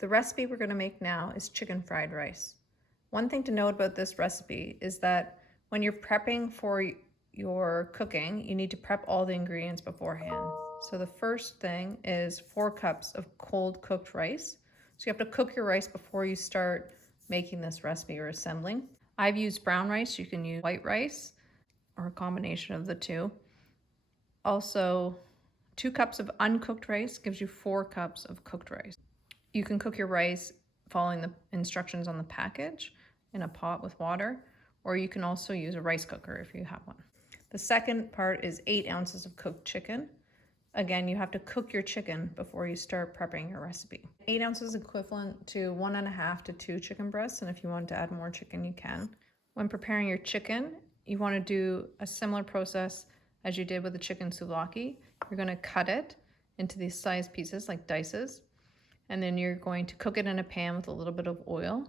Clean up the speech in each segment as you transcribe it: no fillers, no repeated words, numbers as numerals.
The recipe we're going to make now is chicken fried rice. One thing to note about this recipe is that when you're prepping for your cooking, you need to prep all the ingredients beforehand. So the first thing is 4 cups of cold cooked rice. So you have to cook your rice before you start making this recipe or assembling. I've used brown rice. You can use white rice or a combination of the two. Also, 2 cups of uncooked rice gives you 4 cups of cooked rice. You can cook your rice following the instructions on the package in a pot with water, or you can also use a rice cooker if you have one. The second part is 8 ounces of cooked chicken. Again, you have to cook your chicken before you start prepping your recipe. 8 ounces is equivalent to 1.5 to 2 chicken breasts, and if you want to add more chicken, you can. When preparing your chicken, you want to do a similar process as you did with the chicken souvlaki. You're going to cut it into these sized pieces like dices, and then you're going to cook it in a pan with a little bit of oil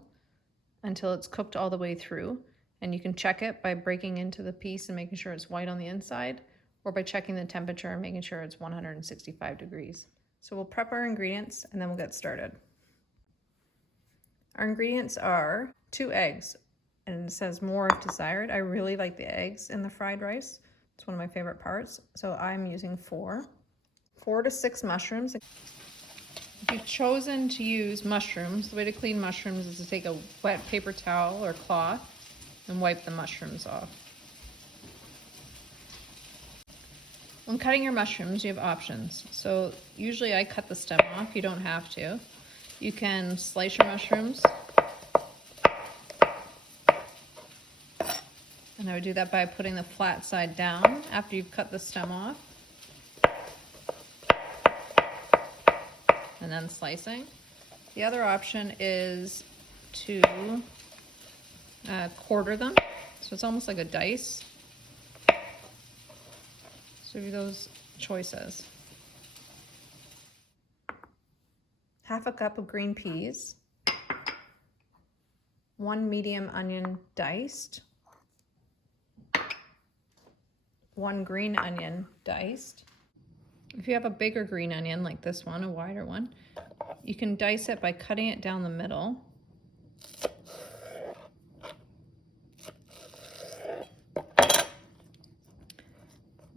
until it's cooked all the way through. And you can check it by breaking into the piece and making sure it's white on the inside, or by checking the temperature and making sure it's 165 degrees. So we'll prep our ingredients and then we'll get started. Our ingredients are 2 eggs, and it says more if desired. I really like the eggs in the fried rice. It's one of my favorite parts. So I'm using 4 to 6 mushrooms. If you've chosen to use mushrooms, the way to clean mushrooms is to take a wet paper towel or cloth and wipe the mushrooms off. When cutting your mushrooms, you have options. So usually I cut the stem off. You don't have to. You can slice your mushrooms. And I would do that by putting the flat side down after you've cut the stem off. And then slicing. The other option is to quarter them. So it's almost like a dice. So give you those choices. Half a cup of green peas. 1 medium onion diced. 1 green onion diced. If you have a bigger green onion like this one, a wider one, you can dice it by cutting it down the middle.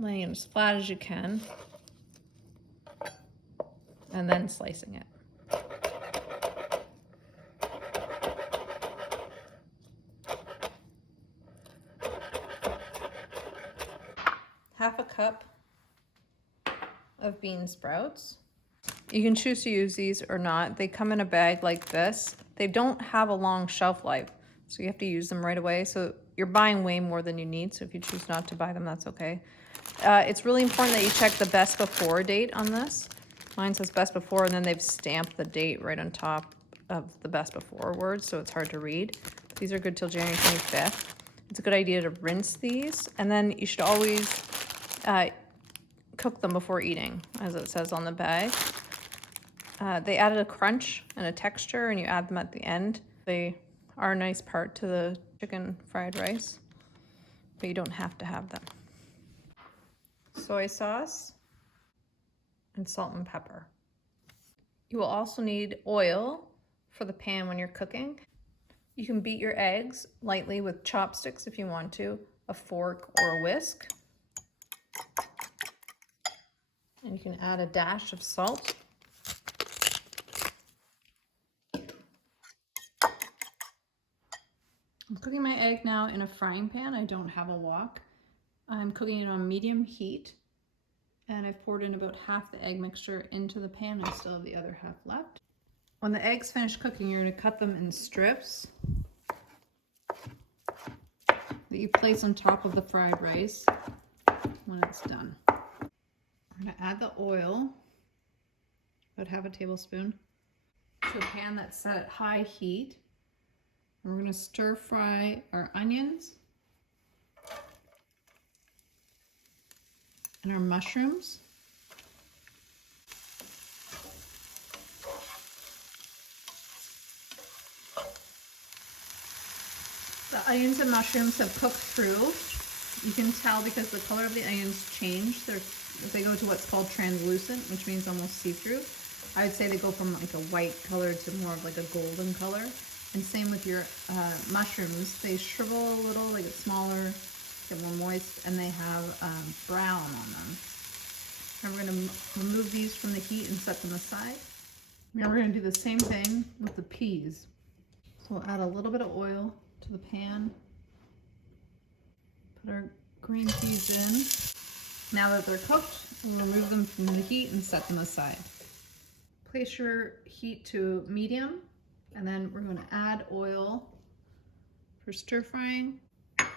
Laying it as flat as you can, and then slicing it. Half a cup of bean sprouts. You can choose to use these or not. They come in a bag like this. They don't have a long shelf life, so you have to use them right away. So you're buying way more than you need, so if you choose not to buy them, that's okay. It's really important that you check the best before date on this. Mine says best before, and then they've stamped the date right on top of the best before word, so it's hard to read. These are good till January 25th. It's a good idea to rinse these, and then you should always cook them before eating, as it says on the bag. They added a crunch and a texture, and you add them at the end. They are a nice part to the chicken fried rice, but you don't have to have them. Soy sauce and salt and pepper. You will also need oil for the pan when you're cooking. You can beat your eggs lightly with chopsticks if you want to, a fork or a whisk. And you can add a dash of salt. I'm cooking my egg now in a frying pan. I don't have a wok. I'm cooking it on medium heat, and I've poured in about half the egg mixture into the pan. I still have the other half left. When the eggs finish cooking, you're going to cut them in strips that you place on top of the fried rice when it's done. I'm going to add the oil, about half a tablespoon, to a pan that's set at high heat. And we're going to stir fry our onions and our mushrooms. The onions and mushrooms have cooked through. You can tell because the color of the onions change. They go to what's called translucent, which means almost see-through. I would say they go from like a white color to more of like a golden color. And same with your mushrooms. They shrivel a little, they get smaller, get more moist, and they have brown on them. And we're gonna remove these from the heat and set them aside. Now we're gonna do the same thing with the peas. So we'll add a little bit of oil to the pan. Put our green peas in. Now that they're cooked, we'll remove them from the heat and set them aside. Place your heat to medium, and then we're going to add oil for stir frying. And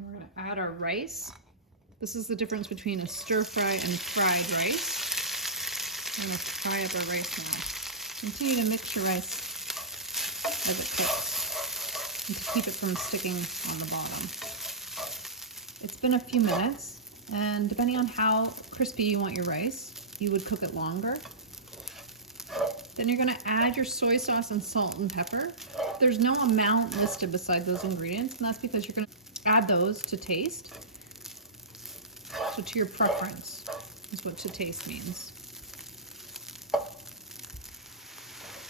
we're going to add our rice. This is the difference between a stir fry and fried rice. I'm going to fry up our rice now. Continue to mix your rice as it cooks and to keep it from sticking on the bottom. It's been a few minutes, and depending on how crispy you want your rice, you would cook it longer. Then you're going to add your soy sauce and salt and pepper. There's no amount listed beside those ingredients, and that's because you're going to add those to taste. So to your preference is what to taste means.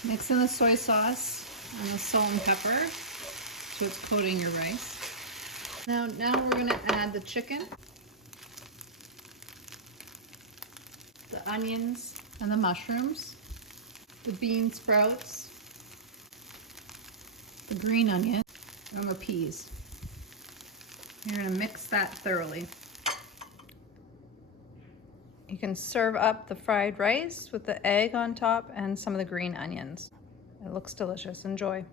Mix in the soy sauce and the salt and pepper so it's coating your rice. Now we're going to add the chicken, the onions and the mushrooms, the bean sprouts, the green onion, and the peas. You're going to mix that thoroughly. You can serve up the fried rice with the egg on top and some of the green onions. It looks delicious. Enjoy.